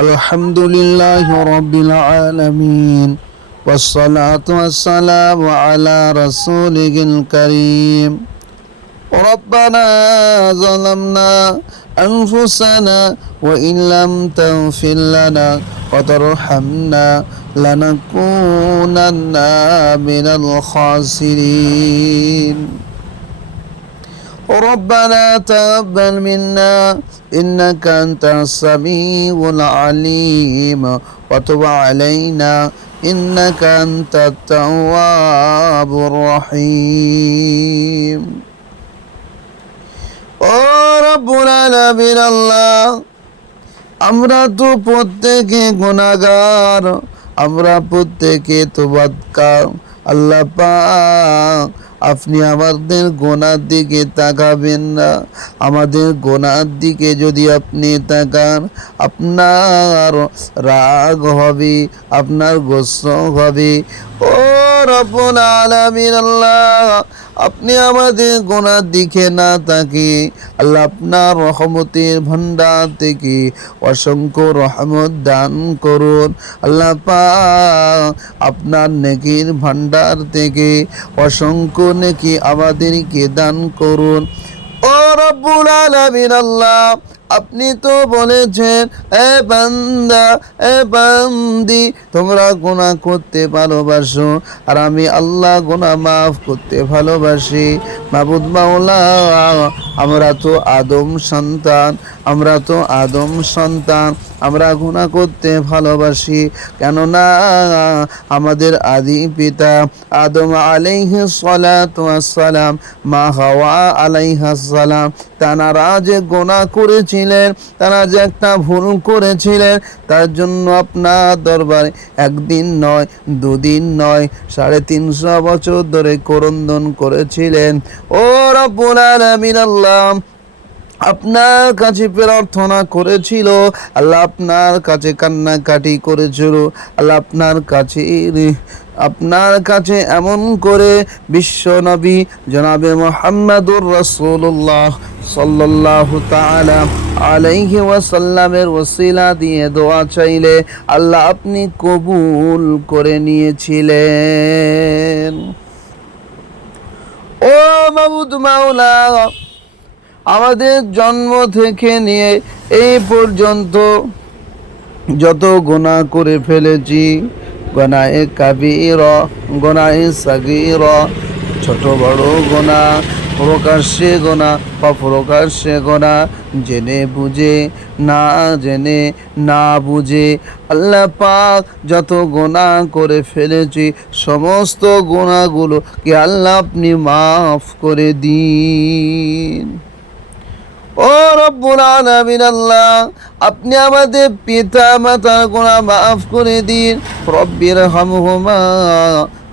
الحمد لله رب العالمين والصلاة والسلام على رسوله الكريم ربنا ظلمنا أنفسنا وإن لم تغفر لنا وترحمنا لنكونن من الخاسرين ربنا تقبل منا إنك أنت السميع العليم وتب علينا إنك أنت التواب الرحيم ও রব্বুল আলামিন আল্লাহ আমরা তো প্রত্যেকে গুনাহগার আমরা প্রত্যেকে তো বদকার আল্লাহ পাক আপনি আমাদের গোনার দিকে তাকাবেন না। আমাদের গোনার দিকে যদি আপনি তাকান, আপনার রাগ হবে, আপনার গোস্ব হবে। ও রব্বুল আলামিন আল্লাহ আপনি আমাদের গোনার দিকে না তাকে আল্লাহ আপনার রহমতের ভণ্ডার থেকে অসংখ্য রহমত দান করুন। আল্লাহ আপনার নেকির ভান্ডার থেকে অসংখ্য নেকি আমাদেরকে দান করুন। ও রব্বুল আলামিন আল্লাহ আপনি তো বলেছেন, এ বান্দা, এ বান্দি, তোমরা গোনা করতে ভালোবাসো, আর আমি আল্লাহ গোনা মাফ করতে ভালোবাসি। মাবুদ মাওলা, আমরা তো আদম সন্তান, আমরা তো আদম সন্তান। আমরা গুণা করতে ভালোবাসি। কেননা আমাদের আদি পিতা আদম আলাইহ সালাম মা হাওয়া আলাইহা সালাম তানারা যে গোনা করেছিলেন, তারা যে একটা ভুল করেছিলেন, তার জন্য আপনার দরবারে একদিন নয়, দুদিন নয়, সাড়ে তিনশো বছর ধরে করন্দন করেছিলেন। ও রব্বুল আলামিন আল্লাহ আপনার কাছে প্রার্থনা করেছিল, আল্লাহ আপনার কাছে কান্নাকাটি করেছিল, আল্লাহ আপনার কাছে আপনার কাছে এমন করে বিশ্ব নবী জনাবে মোহাম্মদুর রসুল্লাহ সাল্লাহ তাআলা আলাইহি ওয়াসাল্লামের ওসিলা দিয়ে দোয়া চাইলে আল্লাহ আপনি কবুল করে নিয়েছিলেন। ও মাবুদ মাওলা আমাদের জন্ম থেকে নিয়ে এই পর্যন্ত যত গোনা করে ফেলেছি গোনায় কাবির গোনায় সাগির, ছোট বড় গোনা প্রকাশ্যে গোনা বা প্রকাশ্যে গোনা জেনে বুঝে, না জেনে, না বুঝে, আল্লাহ পাক যত গোনা করে ফেলেছি, সমস্ত গোনাগুলো কি আল্লাহ আপনি মাফ করে দিন। ও রব্বুল আলামিন আল্লাহ, আপনি আমাদের পিতা মাতার গোনা মাফ করে দিন। রব্বির হামহুমা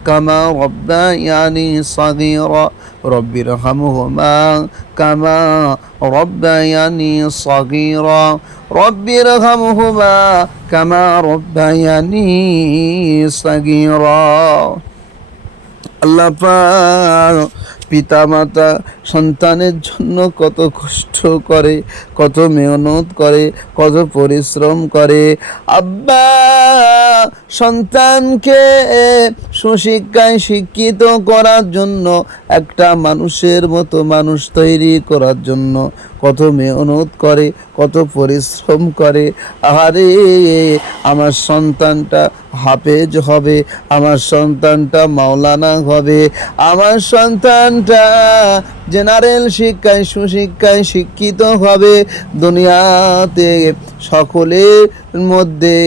কামা রব্বায়ানি সাগীরা। রব্বির হামহুমা কামা রব্বায়ানি সাগীরা। রব্বির হামহুমা কামা রব্বায়ানি সাগীরা। আল্লাহ পাক পিতা মাতা সন্তানের জন্য কত কষ্ট করে, কত মেহনত করে, কত পরিশ্রম করে। আব্বা, সন্তানকে সুশিক্ষায় শিক্ষিত করার জন্য, একটা মানুষের মতো মানুষ তৈরি করার জন্য কত মেহনত করে, কত পরিশ্রম করে। আরে আমার সন্তানটা হাফেজ হবে, আমার সন্তানটা মাওলানা হবে। আমার সন্তানটা জেনারেল শিক্ষায় সুশিক্ষায় শিক্ষিত হবে। দুনিয়াতে সকলের মধ্যে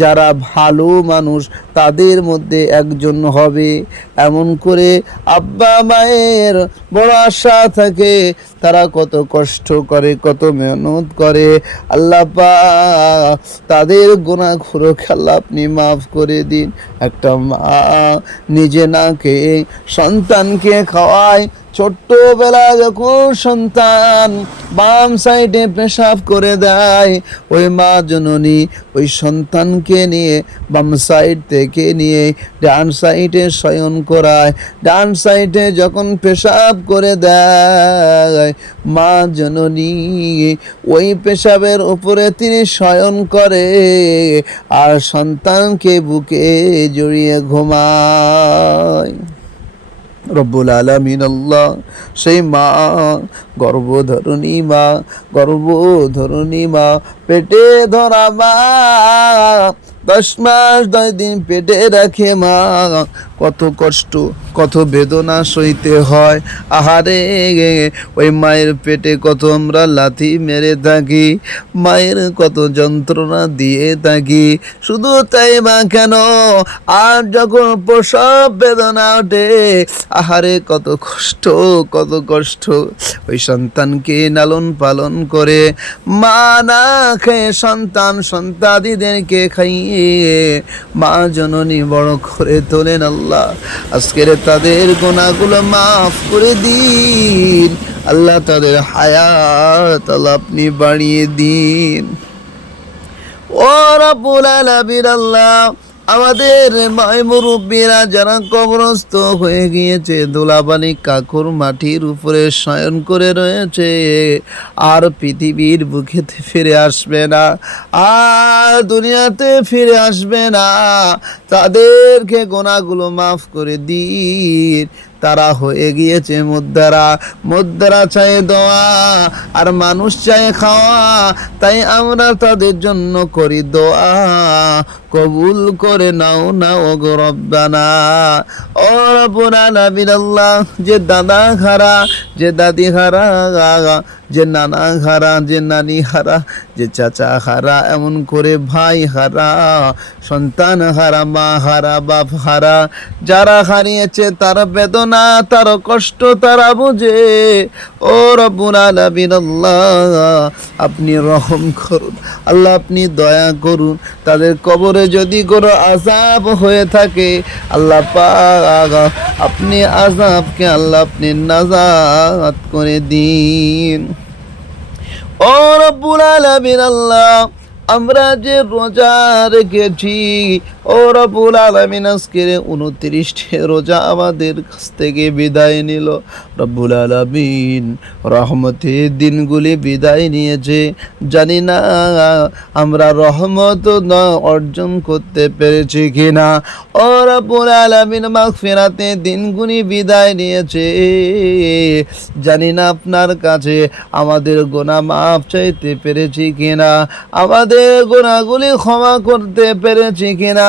যারা ভালো মানুষ, তাদের মধ্যে একজন হবে। এমন করে আব্বা মায়ের বড় আশা থাকে। তারা কত কষ্ট করে, কত মেহনত করে। আল্লাহ তাদের গোনা ঘুরো খেলা আপনি মাফ করে দিন। একটা মা নিজে নাকে সন্তানকে খাওয়ায় ছোট্টবেলা যখন সন্তান বাম সাইডে পেশাব করে দেয়, ওই মা জননী ওই সন্তানকে নিয়ে বাম সাইড থেকে নিয়ে ডান সাইডে শয়ন করায়। ডান সাইডে যখন পেশাব করে দেয়, মা জননী ওই পেশাবের উপরে তিনি শয়ন করে আর সন্তানকে বুকে জড়িয়ে ঘুমায়। রব্বুল আলমিন আল্লাহ সেই মা গর্ভধরণী মা গর্ভধরণী মা পেটে ধরা মা দশ মাস দশ দিন পেটে রাখে মা। কত কষ্ট, কত বেদনা সইতে হয়। আহারে, ওই মায়ের পেটে কত আমরা লাথি মেরে থাকি। মায়ের কত যন্ত্রণা দিয়ে থাকি। শুধু তাই মা কেন? আর যখন প্রসব বেদনা ওঠে, আহারে কত কষ্ট কত কষ্ট। ওই সন্তানকে লালন পালন করে মা না খেয়ে সন্তান সন্তাদিদেরকে খাইয়ে মা জননী বড় করে তোলেন আল্লাহ। আজকের তাদের গোনাগুলো মাফ করে দিন। আল্লাহ তাদের হায়াত আল্লাহ আপনি বাড়িয়ে দিন। ও রাবুল আলামিন আল্লাহ আমাদের মায় মুরব্বীরা যারা কবরস্থ হয়ে গিয়েছে দোলাবানি কাকুর মাটির উপরে শয়ন করে রয়েছে। আর পৃথিবীর বুকেতে ফিরে আসবে না, আর দুনিয়াতে ফিরে আসবে না। তাদেরকে গোনাগুলো মাফ করে দিন। তারা হয়ে গিয়েছে মুদ্রা মুদ্রা চায় দোয়া আর মানুষ চায় খাওয়া। তাই আমরা তাদের জন্য করি দোয়া। কবুল করে নাও না ও গরব্বানা ও রব্বুল আলামিন যে দাদা খারা, যে দাদি হারা যে নানা হারা, যে নানি হারা, যে চাচা হারা, এমন করে ভাই হারা, সন্তান হারা, মা হারা, বাপ হারা, যারা হারিয়েছে তার বেদনা, তার কষ্ট, তারা বুঝে, ও রব্বুল আল্লাহ, আপনি রহম করুন, আল্লাহ আপনি দয়া করুন, তাদের কবরে যদি কোনো আজাব হয়ে থাকে, আল্লাহ আপনি আজাবকে আল্লাহ আপনি নাজাত করে দিন। ও রব্বুল আলামিন আল্লাহ আমরা যে রোজা রেখেছি ও রব্বুল আলামিন, আজকের উনত্রিশটি রোজা আমাদের কাছ থেকে বিদায় নিল। রব্বুল আলামিন রহমতের দিনগুলি বিদায় নিয়েছে। জানি না আমরা রহমত না অর্জন করতে পেরেছি কিনা। ও রব্বুল আলামিন, মাগফিরাতে দিনগুলি বিদায় নিয়েছে। জানি না আপনার কাছে আমাদের গোনা মাফ চাইতে পেরেছি কিনা। আমাদের গোনাগুলি ক্ষমা করতে পেরেছি কিনা।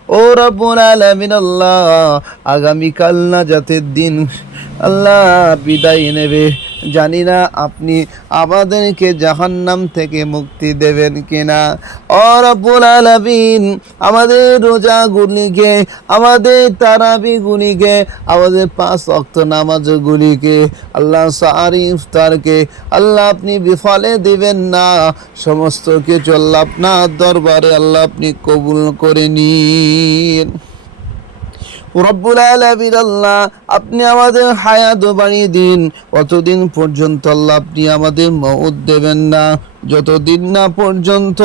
ও রব্বুল আলামিন, আল্লাহ, আগামীকাল না জাতের দিন আল্লাহ বিদায় নেবে। জানি না আপনি আমাদেরকে জাহান্নাম থেকে মুক্তি দেবেন কিনা। ও রব্বুল আলামিন, আমাদের রোজাগুলিকে, আমাদের তারাবিগুলিকে, আমাদের পাঁচ অক্ত নামাজগুলিকে, আল্লাহ সারি ইফতারকে, আল্লাহ আপনি বিফলে দিবেন না। সমস্ত কিছু আল্লাহ আপনার দরবারে আল্লাহ আপনি কবুল করে নিন। রব্বুল আলামিন আল্লাহ, আপনি আমাদের হায়াত বাড়িয়ে দিন। অতদিন পর্যন্ত আল্লাহ আপনি আমাদের মৌত দেবেন না। যতদিন না পর্যন্ত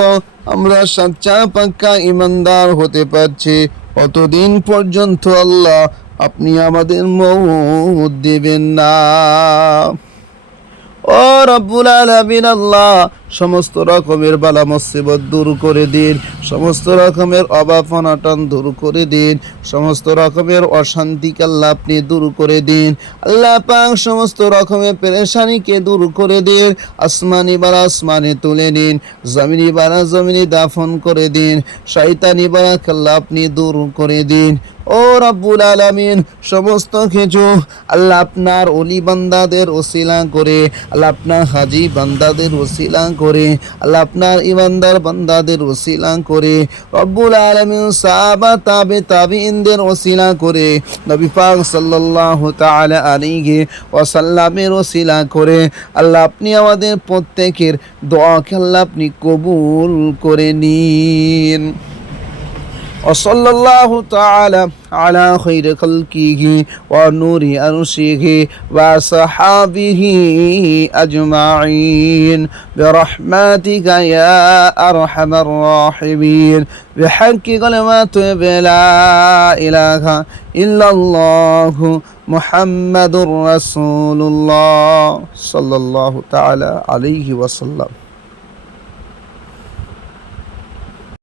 আমরা সাচ্চা পাক্কা ইমানদার হতে পারছি, অতদিন পর্যন্ত আল্লাহ আপনি আমাদের মৌত দেবেন না। ও রব্বুল আলামিন আল্লাহ সমস্ত রকমের বালা মুসিবত দূর করে দিন। সমস্ত রকমের অভাব অনাটন দূর করে দিন। সমস্ত রকমের অশান্তিকে আল্লাহ আপনি দূর করে দিন। আল্লাহ পাক সমস্ত রকমের পেরেশানিকে দূর করে দিন। আসমানি বারা আসমানে তুলে নিন। জমিনি বারা জমিনি দাফন করে দিন। শয়তানি বারা আল্লাহ আপনি দূর করে দিন। ও রব্বুল আলামিন, সমস্ত কিছু আল্লাহ আপনার অলি বান্দাদের ওসিলা করে, আল্লাহ আপনার হাজি বান্দাদের ওসিলা করে, আল্লাহ আপনার ইমানদার বান্দাদের ওসিলা করে, রব্বুল আলামিন সাহাবা, তাবে তাবিনদের ওসিলা করে, নবী পাক সাল্লাল্লাহু তাআলা আলাইহি ওয়াসাল্লামের ওসিলা করে, আল্লাহ আপনি আমাদের প্রত্যেকের দোয়াকে আল্লাহ আপনি কবুল করে নিন। وصلى الله تعالى على خير خلقه ونور أرشه وصحابه أجمعين. برحمتك يا أرحم الراحمين. بحق كلمات لا إله إلا الله محمد رسول الله. صلى الله تعالى عليه وسلم.